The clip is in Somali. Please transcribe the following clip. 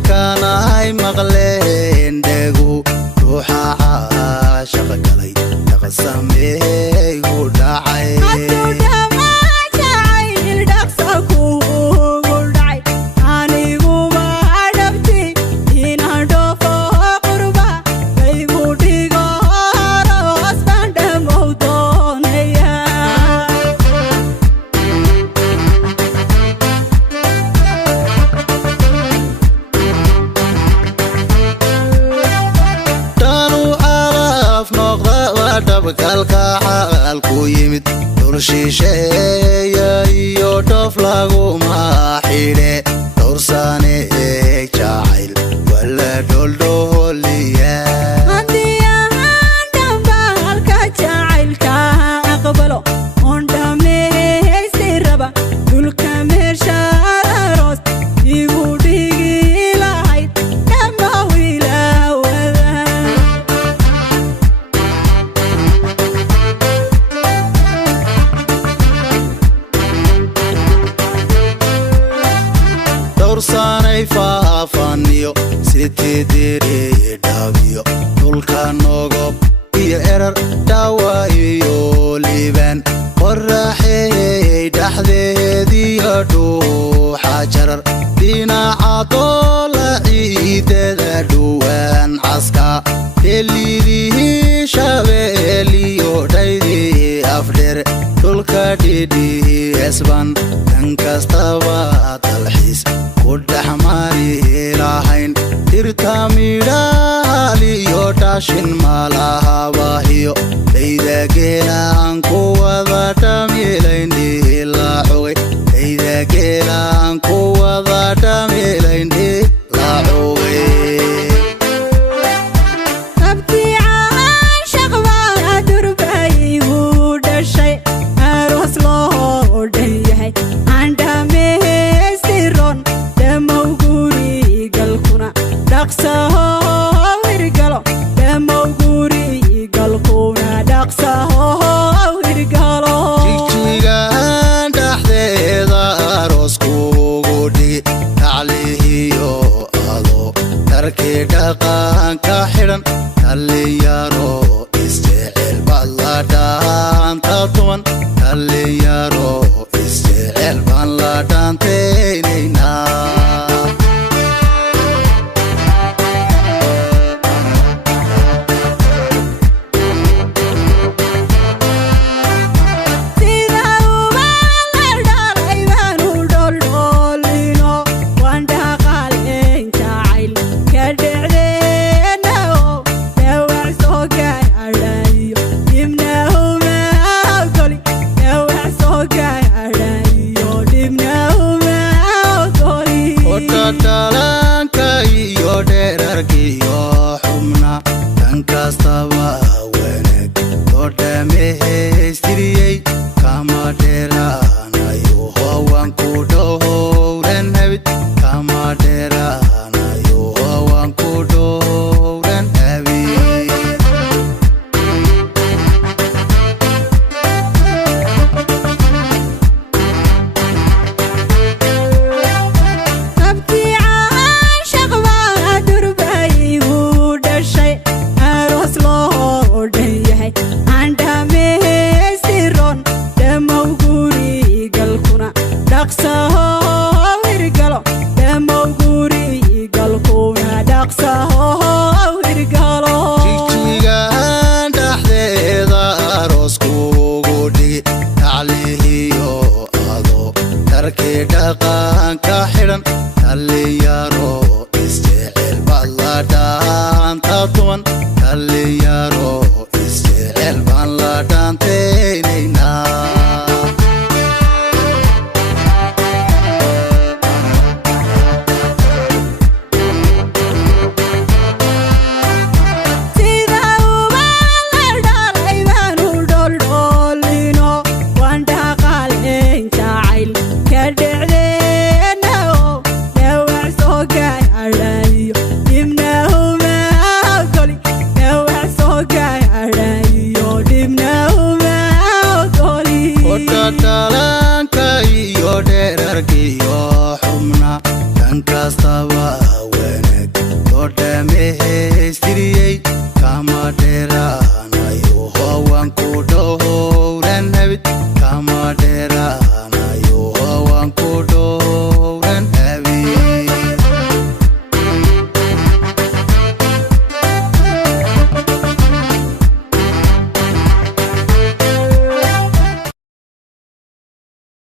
markaan ay maqleen dhegu ruuxa caashaqa galay dhaqsameey u dhacay kalka xaalku yimid dul shisheeya iyo dhoof laguma xidhe dhowrsane jacayl wala dholdhooliya haddii ahaan dhambaalka jacaylka aqbalo oon dhammaysti raba dhulka meesha aroos igu dhigi lahayd dhama wiilawada dowrsanay faafaniyo sitidiri dhabiyo dhulka nogob iyo erar dhawa iyo liibaan qoraxey dhaxdeediyo dhuuxa jarar dhinaca doola ciidada dhuwaan caska dhelidihii shabeeliyo dhaydii afdheer dhulka dhidhii esban dhan kastaba dalxiis ku dhexmari lahayn dhirta midhaaliyo dhaashin malahabahiyo dhayda geelaan ku wada dhamilayn dhila xogay dhayda geelaan ku wada dhamilayn dhila xogay jigjigaan dhaxdeeda aroos kugu dhigi taclihiyo ado darkii dhaqanka xidhan dhalinyaro isjecel bad la dhaanta tuman